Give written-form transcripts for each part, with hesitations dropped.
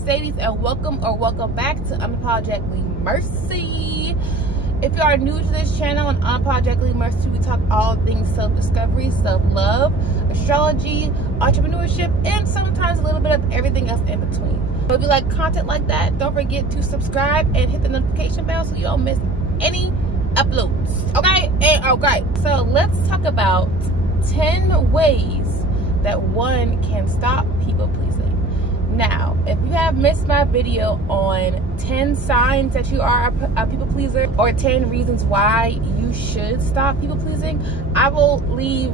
Mercedes, and welcome back to Unapologetically Mercy. If you are new to this channel, on Unapologetically Mercy, we talk all things self-discovery, self-love, astrology, entrepreneurship, and sometimes a little bit of everything else in between. So if you like content like that, don't forget to subscribe and hit the notification bell so you don't miss any uploads. Okay, so let's talk about 10 ways that one can stop people pleasing. Now, if you have missed my video on 10 signs that you are a people pleaser, or 10 reasons why you should stop people pleasing, I will leave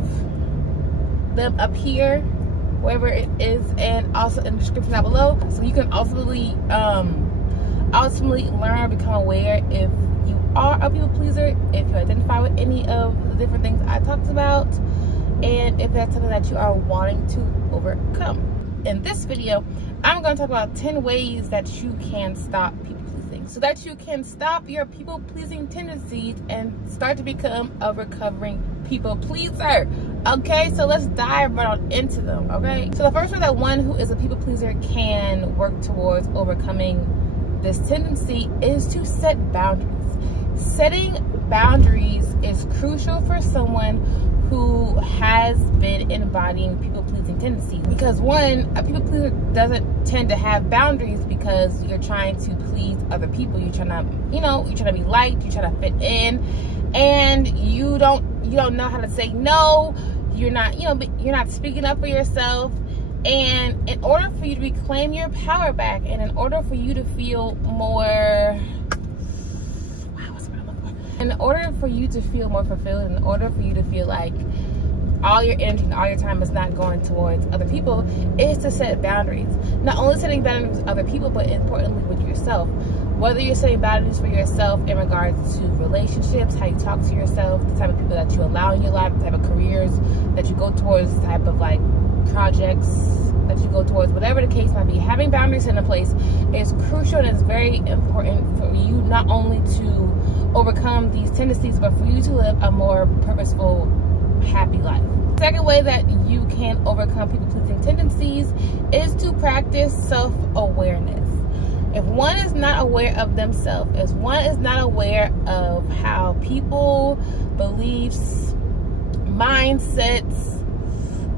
them up here, wherever it is, and also in the description down below, so you can ultimately learn, become aware if you are a people pleaser, if you identify with any of the different things I talked about, and if that's something that you are wanting to overcome. In this video, I'm going to talk about 10 ways that you can stop people pleasing, so that you can stop your people pleasing tendencies and start to become a recovering people pleaser. Okay, so let's dive right on into them. Okay, so the first way that one who is a people pleaser can work towards overcoming this tendency is to set boundaries. Setting boundaries is crucial for someone who has been embodying people-pleasing tendencies, because one, a people pleaser doesn't tend to have boundaries because you're trying to please other people. You're trying to, you're trying to be liked, you're trying to fit in, and you don't know how to say no. You're not, you're not speaking up for yourself. And in order for you to reclaim your power back, and in order for you to feel more, in order for you to feel more fulfilled, in order for you to feel like all your energy and all your time is not going towards other people, is to set boundaries. Not only setting boundaries with other people, but importantly with yourself. Whether you're setting boundaries for yourself in regards to relationships, how you talk to yourself, the type of people that you allow in your life, the type of careers that you go towards, the type of projects that you go towards, whatever the case might be, having boundaries in a place is crucial, and it's very important for you not only to overcome these tendencies, but for you to live a more purposeful, happy life. Second way that you can overcome people-pleasing tendencies is to practice self-awareness. If one is not aware of themselves, if one is not aware of how people, beliefs, mindsets,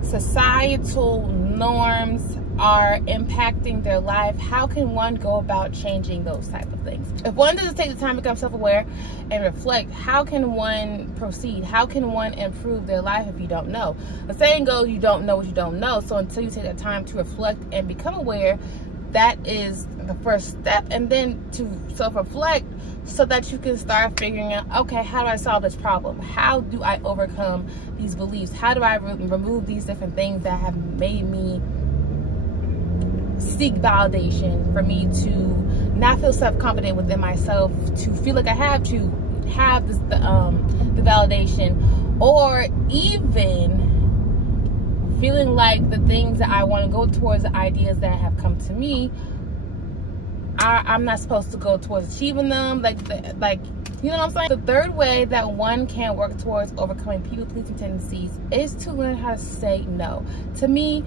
societal norms are impacting their life, how can one go about changing those type of things? If one doesn't take the time to become self-aware and reflect, how can one proceed? How can one improve their life if you don't know? The saying goes, you don't know what you don't know. So until you take that time to reflect and become aware, that is the first step. And then to self-reflect so that you can start figuring out, okay, how do I solve this problem? How do I overcome these beliefs? How do I remove these different things that have made me seek validation, for me to not feel self-confident within myself, to feel like I have to have this, the validation, or even feeling like the things that I want to go towards, the ideas that have come to me, I'm not supposed to go towards achieving them, you know what I'm saying? The third way that one can work towards overcoming people-pleasing tendencies is to learn how to say no. To me,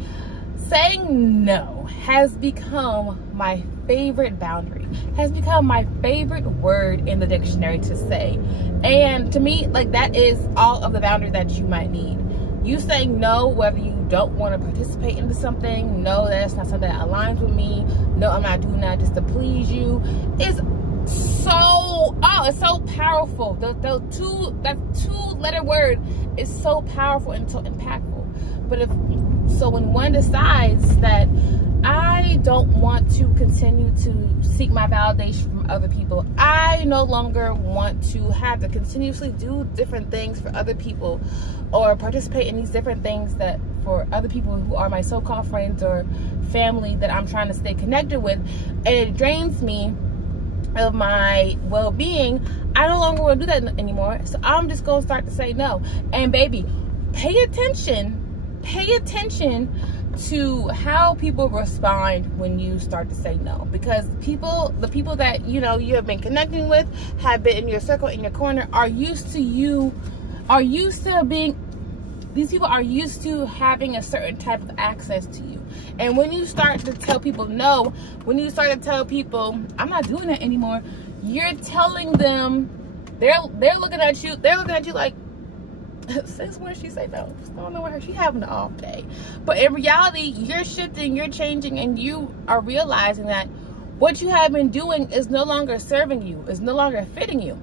saying no has become my favorite boundary, has become my favorite word in the dictionary to say. And to me, that is all of the boundaries that you might need. You saying no, whether you don't want to participate into something, no, that's not something that aligns with me, no, I'm not doing that just to please you, is so, it's so powerful. That two-letter word is so powerful and so impactful. But when one decides that I don't want to continue to seek my validation from other people, I no longer want to have to continuously do different things for other people, or participate in these different things that for other people who are my so-called friends or family that I'm trying to stay connected with, and it drains me of my well-being, I no longer want to do that anymore. So I'm just going to start to say no. And baby, pay attention to how people respond when you start to say no, because the people that you have been connecting with, have been in your circle, in your corner, are used to these people are used to having a certain type of access to you. And when you start to tell people no, when you start to tell people, I'm not doing that anymore, you're telling them, they're looking at you like, since when she say no? I don't know where she having an off day. But in reality, you're shifting, you're changing, and you are realizing that what you have been doing is no longer serving you, is no longer fitting you.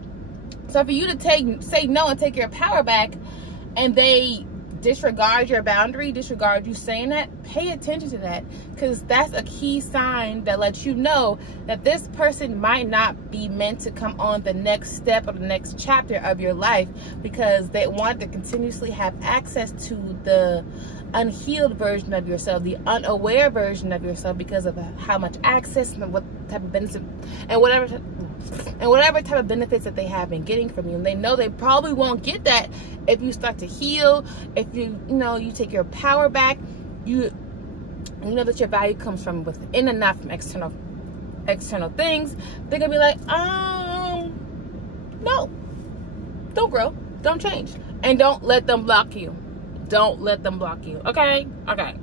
So for you to say no and take your power back, and they disregard your boundary, disregard you saying that, pay attention to that, because that's a key sign that lets you know that this person might not be meant to come on the next step or the next chapter of your life, because they want to continuously have access to the unhealed version of yourself, the unaware version of yourself, because of how much access and what type of benefits and whatever type of benefits that they have been getting from you. And they know they probably won't get that if you start to heal, if you you take your power back, you know that your value comes from within and not from external things. They're gonna be like, no, don't grow, don't change, and don't let them block you. Don't let them block you. Okay.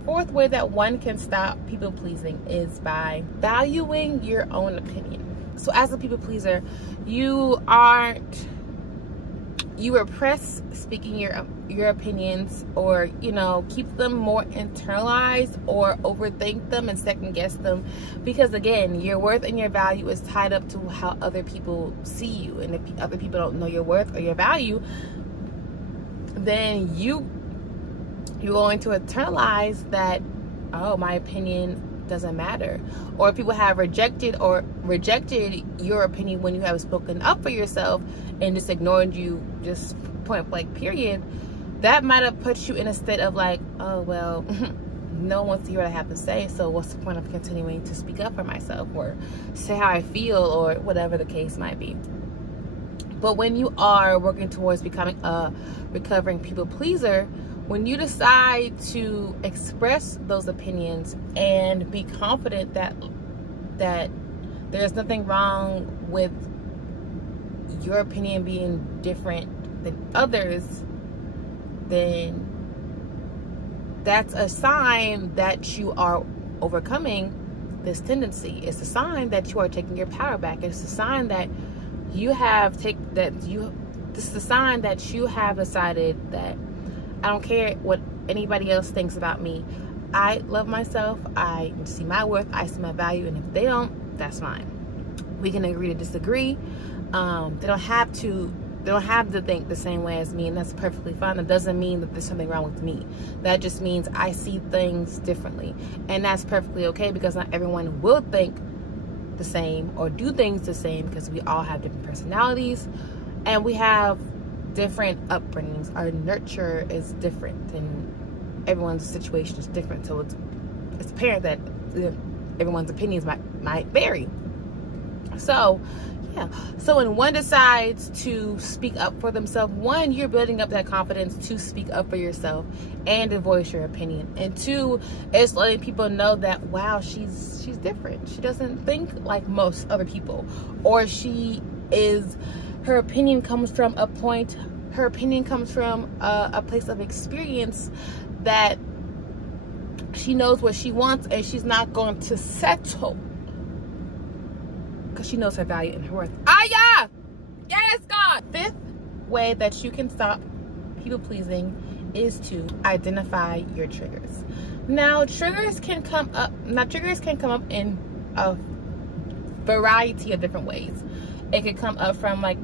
Fourth way that one can stop people pleasing is by valuing your own opinion. So as a people pleaser, you repress speaking your opinions, or keep them more internalized, or overthink them and second guess them, because again, your worth and your value is tied up to how other people see you. And if other people don't know your worth or your value, then you're going to internalize that, oh, my opinion doesn't matter. Or if people have rejected your opinion when you have spoken up for yourself and just ignored you, just point blank period, that might have put you in a state of like, oh well, no one wants to hear what I have to say, so what's the point of continuing to speak up for myself or say how I feel, or whatever the case might be. But when you are working towards becoming a recovering people pleaser, when you decide to express those opinions and be confident that there's nothing wrong with your opinion being different than others, then that's a sign that you are overcoming this tendency. It's a sign that you are taking your power back. It's a sign that this is a sign that you have decided that I don't care what anybody else thinks about me. I love myself. I see my worth. I see my value. And if they don't, that's fine. We can agree to disagree. They don't have to think the same way as me, and that's perfectly fine. That doesn't mean that there's something wrong with me. That just means I see things differently, and that's perfectly okay, because not everyone will think the same or do things the same, because we all have different personalities and we have different upbringings. Our nurture is different, and everyone's situation is different, so it's apparent that everyone's opinions might vary. So yeah, so when one decides to speak up for themselves, one, you're building up that confidence to speak up for yourself and to voice your opinion, and two, it's letting people know that, wow, she's different. She doesn't think like most other people, or her opinion comes from a place of experience, that she knows what she wants, and she's not going to settle, because she knows her value and her worth. Yeah! Yes, God! Fifth way that you can stop people pleasing is to identify your triggers. Now, triggers can come up in a variety of different ways. It could come up from like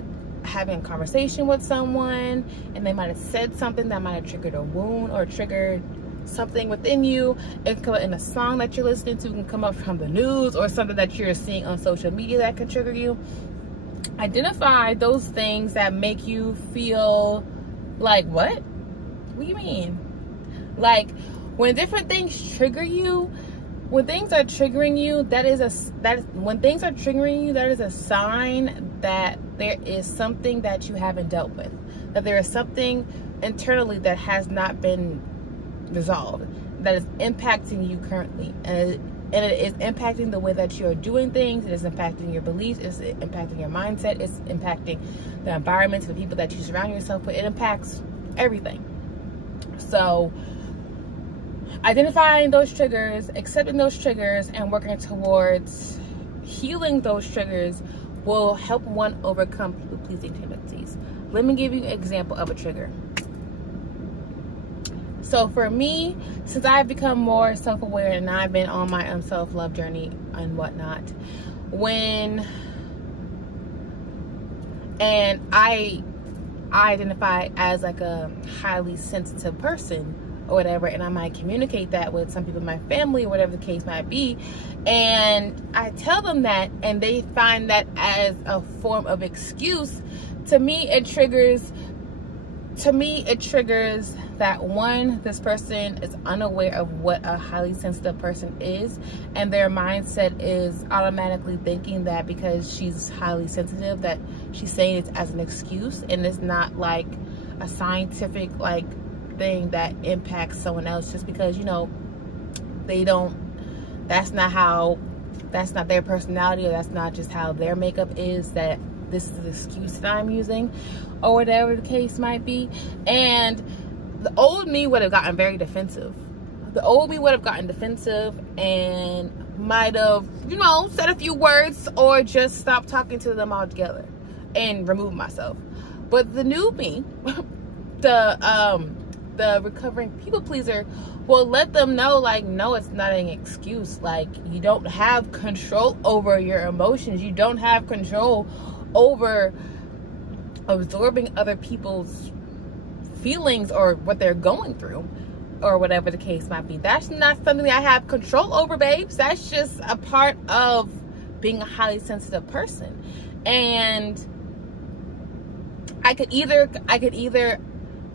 having a conversation with someone, and they might have said something that might have triggered a wound or triggered something within you. It can come up in a song that you're listening to. It can come up from the news or something that you're seeing on social media that can trigger you. Identify those things that make you feel like, what do you mean? Like, when different things trigger you, when things are triggering you, that is a sign that there is something that you haven't dealt with, that there is something internally that has not been resolved, that is impacting you currently, and it is impacting the way that you are doing things. It is impacting your beliefs. It's impacting your mindset. It's impacting the environment, the people that you surround yourself with. It impacts everything. So identifying those triggers, accepting those triggers, and working towards healing those triggers will help one overcome people-pleasing tendencies. Let me give you an example of a trigger. So for me, since I've become more self-aware and I've been on my own self-love journey and whatnot, and I identify as like a highly sensitive person or whatever, and I might communicate that with some people in my family or whatever the case might be, and I tell them that and they find that as a form of excuse, to me it triggers that, one, this person is unaware of what a highly sensitive person is, and their mindset is automatically thinking that because she's highly sensitive that she's saying it as an excuse, and it's not like a scientific like thing that impacts someone else just because, you know, that's not their personality, or that's not just how their makeup is, that this is an excuse that I'm using or whatever the case might be. And the old me would have gotten very defensive. The old me would have gotten defensive and might have, you know, said a few words or just stopped talking to them altogether and removed myself. But the new me, the recovering people pleaser, will let them know, like, no, it's not an excuse. Like, you don't have control over your emotions. You don't have control over absorbing other people's feelings or what they're going through or whatever the case might be. That's not something that I have control over, babes. That's just a part of being a highly sensitive person. And I could either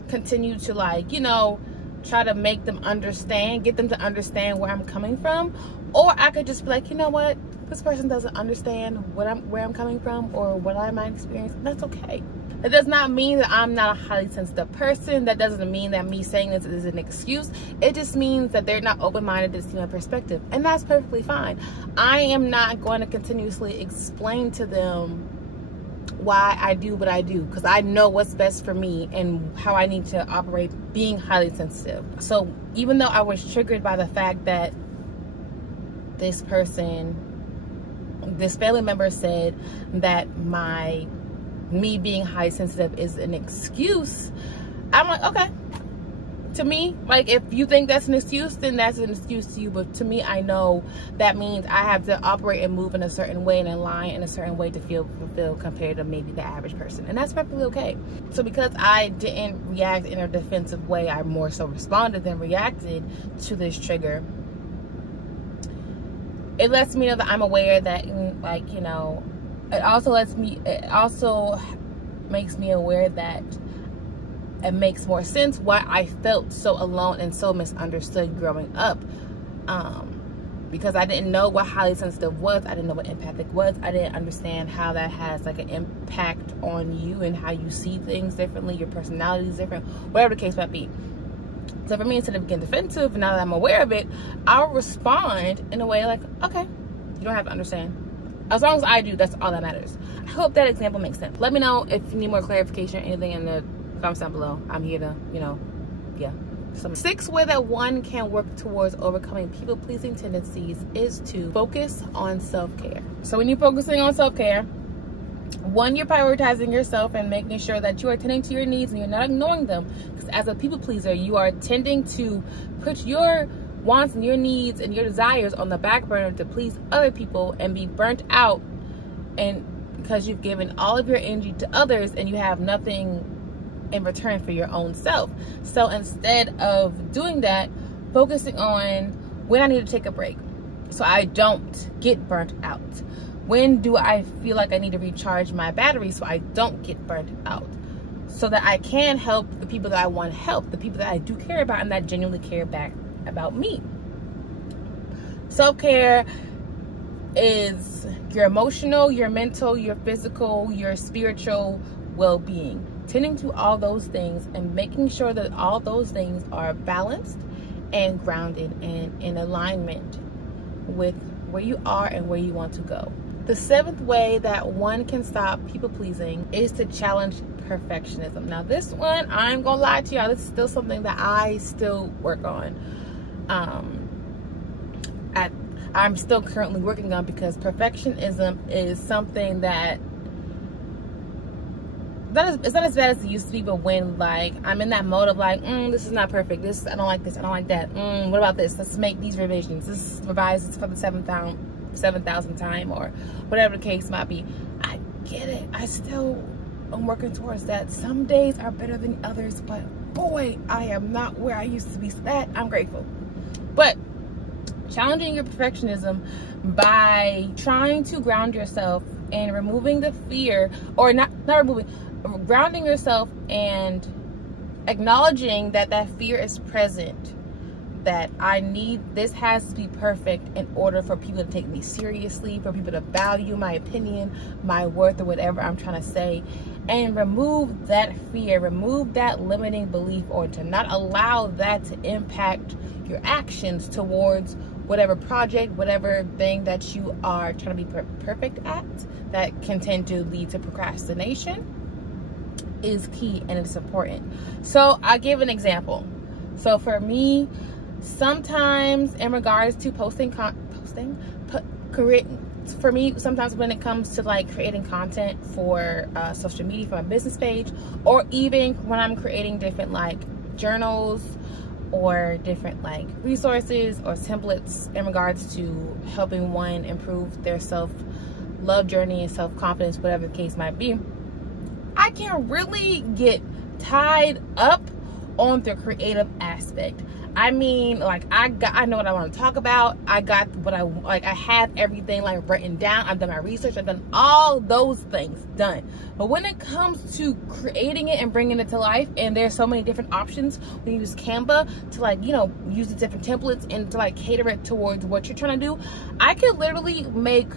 continue to, like, you know, try to make them understand, get them to understand where I'm coming from, or I could just be like, you know what, this person doesn't understand where I'm coming from or what I might experience. That's okay. That does not mean that I'm not a highly sensitive person. That doesn't mean that me saying this is an excuse. It just means that they're not open-minded to see my perspective, and that's perfectly fine. I am not going to continuously explain to them why I do what I do, because I know what's best for me and how I need to operate being highly sensitive. So even though I was triggered by the fact that this family member said that me being highly sensitive is an excuse, I'm like, okay. To me, like, if you think that's an excuse, then that's an excuse to you. But to me, I know that means I have to operate and move in a certain way and align in a certain way to feel fulfilled compared to maybe the average person. And that's perfectly okay. So because I didn't react in a defensive way, I more so responded than reacted to this trigger. It lets me know that I'm aware that, like, you know, it also makes me aware that it makes more sense why I felt so alone and so misunderstood growing up, because I didn't know what highly sensitive was. I didn't know what empathic was. I didn't understand how that has like an impact on you and how you see things differently, your personality is different, whatever the case might be. So for me, instead of getting defensive, now that I'm aware of it, I'll respond in a way like, okay, you don't have to understand. As long as I do, that's all that matters. I hope that example makes sense. Let me know if you need more clarification or anything in the comments down below. I'm here to, you know, yeah. So, 6th way that one can work towards overcoming people-pleasing tendencies is to focus on self-care. So when you're focusing on self-care, one, you're prioritizing yourself and making sure that you are tending to your needs and you're not ignoring them. Because as a people-pleaser, you are tending to put your wants and your needs and your desires on the back burner to please other people and be burnt out, and because you've given all of your energy to others and you have nothing in return for your own self. So instead of doing that, focusing on when I need to take a break so I don't get burnt out. When do I feel like I need to recharge my battery so I don't get burnt out, so that I can help the people that I want to help, the people that I do care about and that genuinely care back about me. Self-care is your emotional, your mental, your physical, your spiritual well-being. Tending to all those things and making sure that all those things are balanced and grounded and in alignment with where you are and where you want to go. The 7th way that one can stop people pleasing is to challenge perfectionism. Now this one, I'm gonna lie to y'all, this is still something that I still work on. I'm still currently working on, because perfectionism is something that it's not as bad as it used to be. But when like I'm in that mode of like, this is not perfect, I don't like this, I don't like that, what about this, let's make these revisions, this revise this for the 7,000th time, or whatever the case might be. I get it, I still am working towards that. Some days are better than others, but boy, I am not where I used to be. So that I'm grateful. But challenging your perfectionism by trying to ground yourself and removing the fear, or grounding yourself and acknowledging that that fear is present, that this has to be perfect in order for people to take me seriously, for people to value my opinion, my worth, or whatever I'm trying to say. And remove that fear, remove that limiting belief, or to not allow that to impact your actions towards whatever project, whatever thing that you are trying to be perfect at, that can tend to lead to procrastination, is key and it's important. So I give an example. So for me, sometimes in regards to for me, sometimes when it comes to like creating content for social media, for my business page, or even when I'm creating different like journals or different like resources or templates in regards to helping one improve their self-love journey and self-confidence, whatever the case might be, I can really get tied up on the creative aspect. I mean, like I know what I want to talk about. I got what I have everything like written down. I've done my research. I've done all those things done. But when it comes to creating it and bringing it to life, and there's so many different options when you use Canva to like, you know, use the different templates and to like cater it towards what you're trying to do, I could literally make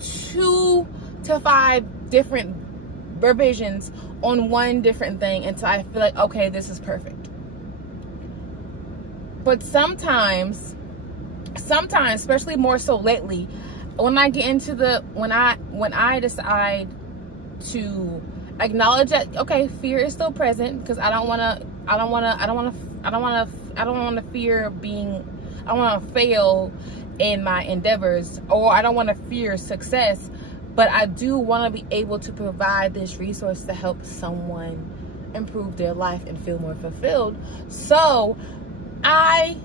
2 to 5 different revisions on one different thing until I feel like, okay, this is perfect. But sometimes, especially more so lately, when I get into when I decide to acknowledge that, okay, fear is still present, because I don't want to fail in my endeavors, or I don't want to fear success, but I do want to be able to provide this resource to help someone improve their life and feel more fulfilled. So I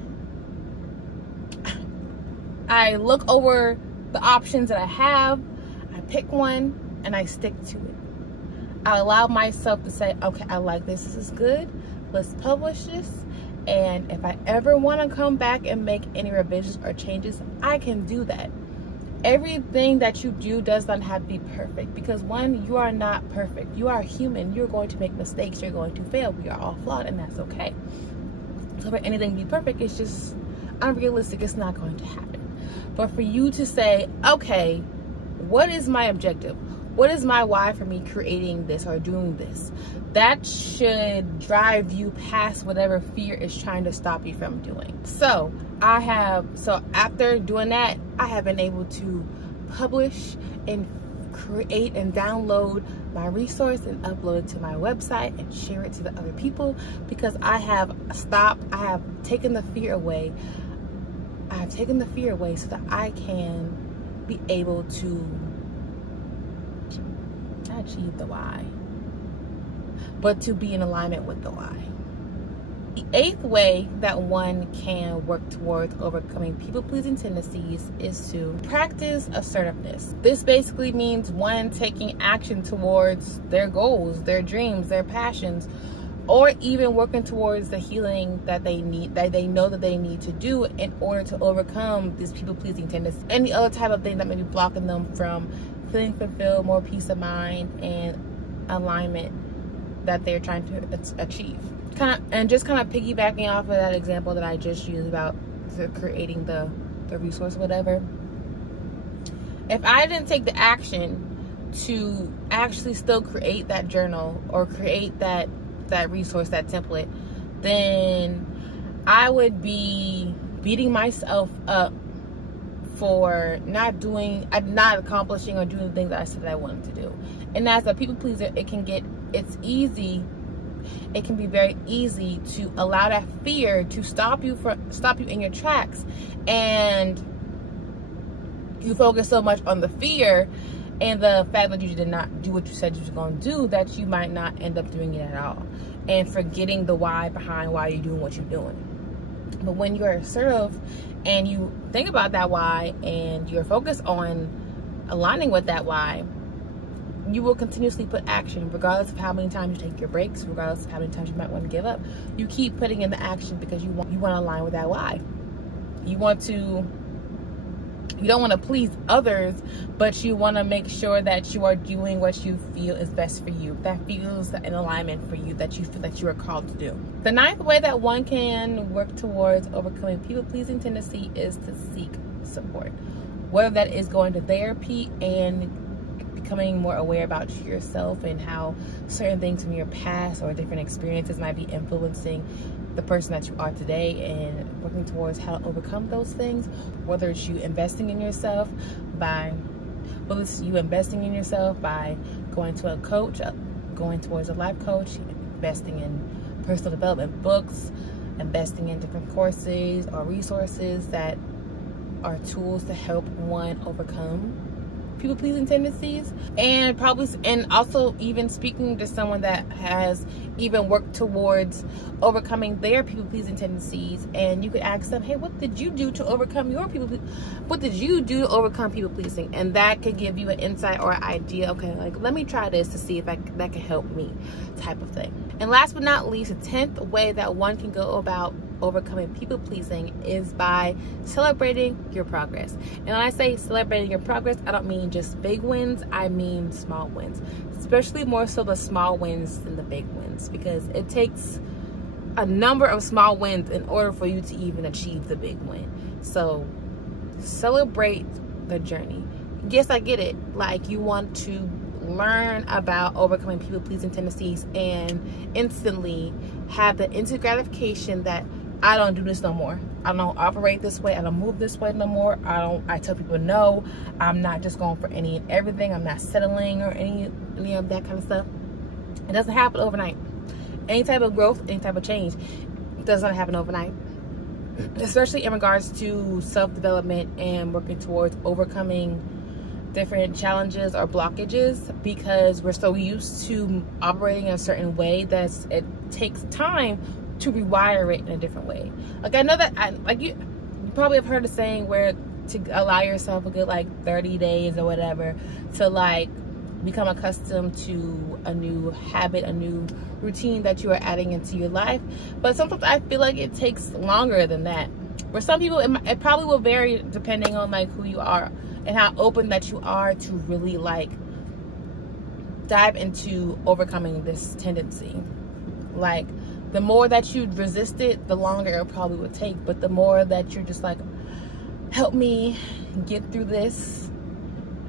look over the options that I have, I pick one, and I stick to it. I allow myself to say, okay, I like this, this is good, let's publish this, and if I ever want to come back and make any revisions or changes, I can do that. Everything that you do does not have to be perfect, because one, you are not perfect. You are human. You're going to make mistakes. You're going to fail. We are all flawed, and that's okay. So for anything to be perfect, it's just unrealistic. It's not going to happen. But for you to say, okay, what is my objective? What is my why for me creating this or doing this? That should drive you past whatever fear is trying to stop you from doing. So after doing that, I have been able to publish and create and download my resource and upload it to my website and share it to the other people, because I have taken the fear away. I have taken the fear away so that I can be able to not achieve the why, but to be in alignment with the why. The 8th way that one can work towards overcoming people-pleasing tendencies is to practice assertiveness. This basically means one taking action towards their goals, their dreams, their passions, or even working towards the healing that they need, that they know that they need to do in order to overcome this people-pleasing tendency, any other type of thing that may be blocking them from feeling fulfilled, more peace of mind, and alignment that they're trying to achieve. Just kind of piggybacking off of that example that I just used about creating the resource, whatever. If I didn't take the action to actually still create that journal or create that resource, that template, then I would be beating myself up for not accomplishing or doing the things that I said that I wanted to do. And as a people pleaser, it's easy. it can be very easy to allow that fear to stop you in your tracks, and you focus so much on the fear and the fact that you did not do what you said you were going to do that you might not end up doing it at all, and forgetting the why behind why you're doing what you're doing. But when you're assertive and you think about that why and you're focused on aligning with that why, you will continuously put action, regardless of how many times you take your breaks, regardless of how many times you might want to give up. You keep putting in the action because you want to align with that why. You don't want to please others, but you want to make sure that you are doing what you feel is best for you, that feels in alignment for you, that you feel that you are called to do. The 9th way that one can work towards overcoming people-pleasing tendency is to seek support. Whether that is going to therapy and becoming more aware about yourself and how certain things from your past or different experiences might be influencing the person that you are today, and working towards how to overcome those things. Whether it's you investing in yourself by going to a coach, going towards a life coach, investing in personal development books, investing in different courses or resources that are tools to help one overcome people-pleasing tendencies, and also even speaking to someone that has even worked towards overcoming their people-pleasing tendencies, and you could ask them, hey, what did you do to overcome people-pleasing? And that could give you an insight or an idea, okay, like, let me try this to see if that can help me, type of thing. And last but not least, the 10th way that one can go about overcoming people-pleasing is by celebrating your progress. And when I say celebrating your progress, I don't mean just big wins, I mean small wins, especially more so the small wins than the big wins, because it takes a number of small wins in order for you to even achieve the big win. So celebrate the journey. Yes, I get it, like you want to learn about overcoming people-pleasing tendencies and instantly have the instant gratification that I don't do this no more. I don't operate this way. I don't move this way no more. I tell people no. I'm not just going for any and everything. I'm not settling or any of that kind of stuff. It doesn't happen overnight. Any type of growth, any type of change, does not happen overnight. Especially in regards to self-development and working towards overcoming different challenges or blockages, because we're so used to operating in a certain way that it takes time to rewire it in a different way. Like, I know that you probably have heard the saying where to allow yourself a good 30 days or whatever to become accustomed to a new habit, a new routine that you are adding into your life. But sometimes I feel like it takes longer than that. For some people, it probably will vary depending on who you are and how open that you are to really dive into overcoming this tendency. The more that you resist it, the longer it probably would take. But the more that you're just help me get through this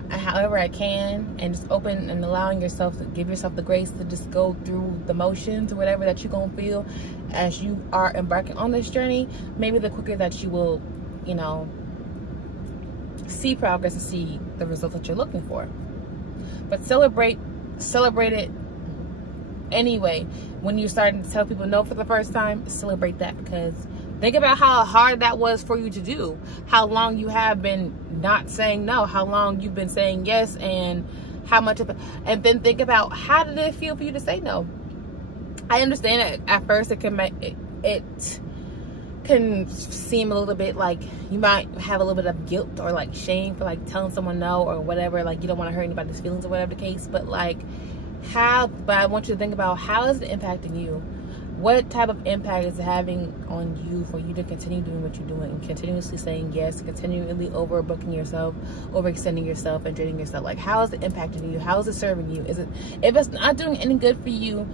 however I can, and just open and allowing yourself to give yourself the grace to just go through the motions or whatever that you're gonna feel as you are embarking on this journey, maybe the quicker that you will, see progress and see the results that you're looking for. But celebrate it anyway. When you're starting to tell people no for the first time, celebrate that, because think about how hard that was for you to do, how long you have been not saying no, how long you've been saying yes, and how much of it, and then think about how did it feel for you to say no. I understand that at first it can seem a little bit like you might have a little bit of guilt or shame for telling someone no or whatever, you don't want to hurt anybody's feelings or whatever the case, but but I want you to think about, how is it impacting you? What type of impact is it having on you for you to continue doing what you're doing and continuously saying yes, continually overbooking yourself, overextending yourself, and draining yourself? How is it impacting you? How is it serving you? If it's not doing any good for you,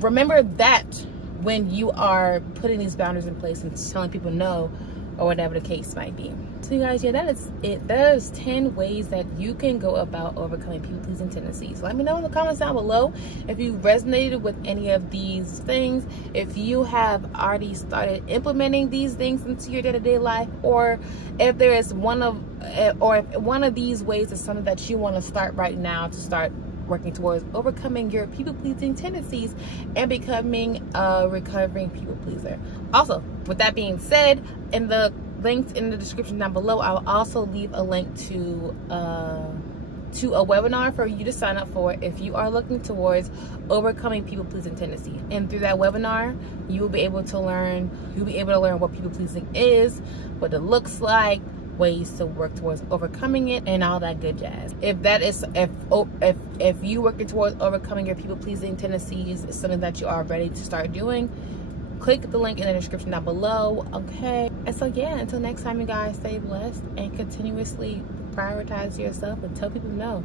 remember that when you are putting these boundaries in place and telling people no or whatever the case might be. So you guys, yeah, that is it. There's 10 ways that you can go about overcoming people-pleasing tendencies. Let me know in the comments down below if you resonated with any of these things, if you have already started implementing these things into your day-to-day life, or if there is one of these ways is something that you want to start right now to start working towards overcoming your people-pleasing tendencies and becoming a recovering people-pleaser. Also, with that being said, in the links in the description down below, I will also leave a link to a webinar for you to sign up for if you are looking towards overcoming people-pleasing tendency. And through that webinar, you will be able to learn what people-pleasing is, what it looks like, ways to work towards overcoming it, and all that good jazz. If you working towards overcoming your people-pleasing tendencies is something that you are ready to start doing, click the link in the description down below. Okay, and so yeah, until next time, you guys, stay blessed and continuously prioritize yourself and tell people no.